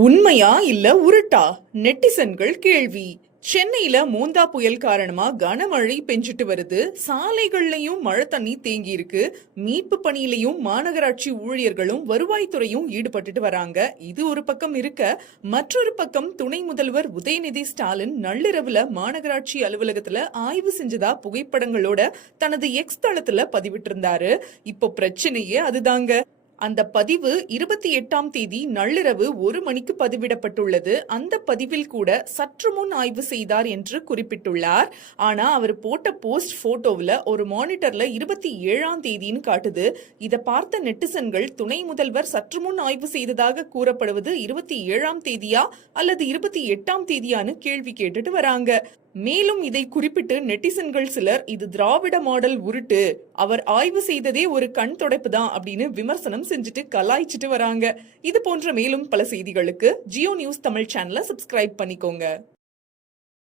உண்மையா இல்ல உருட்டா? நெட்டிசன்கள் கேள்வி. சென்னையில மோந்தா புயல் காரணமா கனமழை பெஞ்சிட்டு வருது. சாலைகள்லயும் மழை தண்ணி தேங்கி இருக்கு. மீட்பு பணியிலையும் மாநகராட்சி ஊழியர்களும் வருவாய்த்துறையும் ஈடுபட்டுட்டு வராங்க. இது ஒரு பக்கம் இருக்க, மற்றொரு பக்கம் துணை முதல்வர் உதயநிதி ஸ்டாலின் நள்ளிரவுல மாநகராட்சி அலுவலகத்துல ஆய்வு செஞ்சதா புகைப்படங்களோட தனது எக்ஸ் தளத்துல பதிவிட்டிருந்தாரு. இப்போ பிரச்சனையே அதுதாங்க. அந்த பதிவு 28ஆம் தேதி நள்ளிரவு 1 மணிக்கு பதிவிடப்பட்டுள்ளது. அந்த பதிவில் கூட சற்று முன் ஆய்வு செய்தார் என்று குறிப்பிட்டுள்ளார். ஆனா அவர் போட்ட போஸ்ட் போட்டோவில் ஒரு மானிட்டர்ல 27ஆம் தேதின்னு காட்டுது. இதை பார்த்த நெட்டிசன்கள் துணை முதல்வர் சற்று முன் ஆய்வு செய்ததாக கூறப்படுவது 27ஆம் தேதியா அல்லது 28ஆம் தேதியான்னு கேள்வி கேட்டுட்டு வராங்க. மேலும் இதை குறிப்பிட்டு நெட்டிசன்கள் சிலர் இது திராவிட மாடல் உருட்டு, அவர் ஆய்வு செய்ததே ஒரு கண் தொடைப்பு தான் அப்படின்னு விமர்சனம் செஞ்சுட்டு கலாய்ச்சிட்டு வராங்க. இது போன்ற மேலும் பல செய்திகளுக்கு ஜியோ நியூஸ் தமிழ் சேனலை சப்ஸ்கிரைப் பண்ணிக்கோங்க.